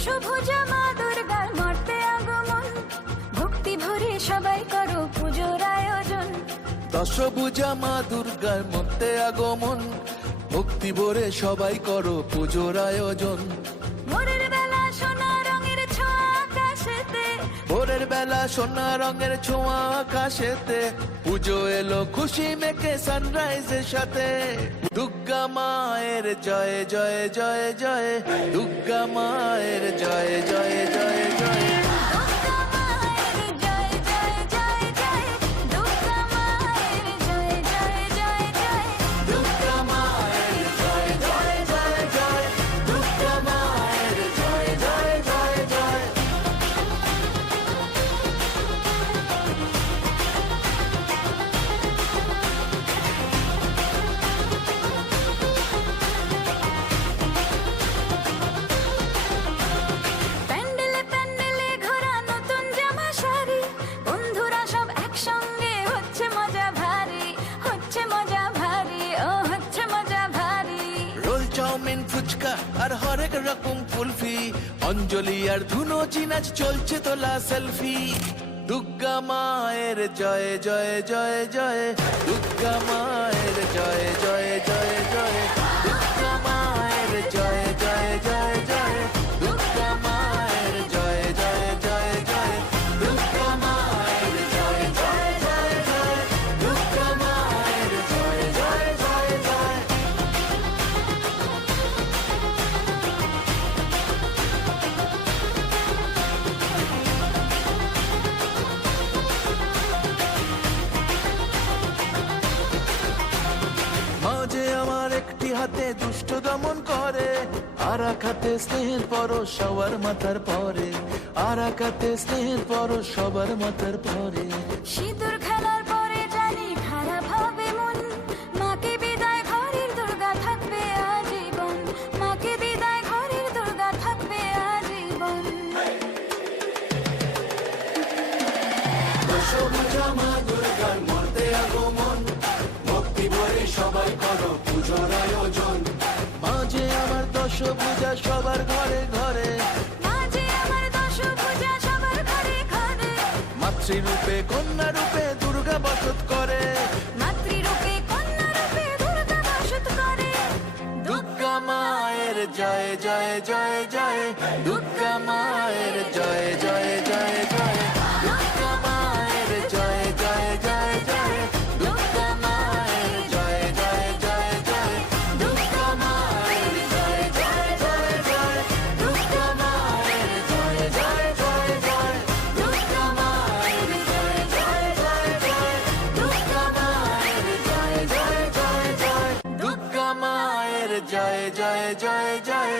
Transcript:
দশভুজা মা দুর্গার মর্তে আগমন, ভক্তি ভরে সবাই করো পুজোর আয়োজন। দশভুজা মা দুর্গার মর্তে আগমন, ভক্তি ভরে সবাই করো পুজোর আয়োজন। ভোরের বেলা সোনা রঙের ছোঁয়া আকাশেতে, ভোরের বেলা সোনা রঙের ছোঁয়া আকাশেতে, পুজো এলো খুশি মেখে সানরাইজের সাথে। দুর্গা মায়ের জয় জয় জয় জয়, দুর্গা মায়ের জয় জয় জয় জয়। দুর্গা মায়ের জয় জয় জয় জয়, দুর্গা মায়ের জয় জয় জয় জয়। দুর্গা মায়ের জয় জয় জয় জয়, দুর্গা মায়ের জয় জয় জয় জয়। প্যান্ডেলে প্যান্ডেলে ঘোরা নতুন জামা শাড়ি, বন্ধুরা সব একসঙ্গে হচ্ছে মজা ভারী, হচ্ছে মজা ভারী, ও হচ্ছে মজা ভারী। রোল চাউমিন ফুচকা আর হরেক রকম কুলফি, অঞ্জলি আর ধুনো চিনাচ চলছে তোলা সেলফি। দুর্গা মায়ের জয় জয় জয় জয়, দুর্গা মায়ের জয় জয় জয় জয়। দুর্গা মায়ের জয় জয় জয় জয়, দুর্গা মায়ের জয় জয় জয় জয়। দুর্গা মায়ের জয় জয় জয় জয়, দুর্গা মায়ের জয় জয় জয় জয়। মাঝে আমার একটি হাতে দুষ্ট দমন করে, আর এক হাতে স্নেহের পরশ সবার মাথার পরে, আর এক হাতে স্নেহের পরশ সবার মাথার পরে। সিঁদুর খেলার পরে জানি খারাপ হবে মন, মাকে বিদায় ঘরের দুর্গা থাকবে আজীবন, মাকে বিদায় ঘরের দুর্গা থাকবে আজীবন। দশভুজা মা দুর্গার মর্তে আগমন, ভক্তি ভরে সবাই করো পুজোর আয়োজন। মাঝে আমার দশভুজা সবার ঘরে ঘরে, মাঝে আমার দশভুজা সবার ঘরে ঘরে, মাতৃরূপে কন্যা রূপে দুর্গা বসত করে। মাতৃরূপে কন্যা রূপে দুর্গা বাসত করে। দুর্গা মায়ের জয় জয় জয় জয়, দুর্গা মায়ের জয় জয় জয় জয়। দুর্গা মায়ের জয় জয় জয় জয়, দুর্গা মায়ের জয় জয় জয় জয়। দুর্গা মায়ের জয় জয় জয় জয়, দুর্গা মায়ের জয় জয় জয় জয়। দুর্গা মায়ের জয় জয় জয় জয়, দুর্গা মায়ের জয় জয় জয় জয়। দুর্গা মায়ের জয় জয় জয় জয়,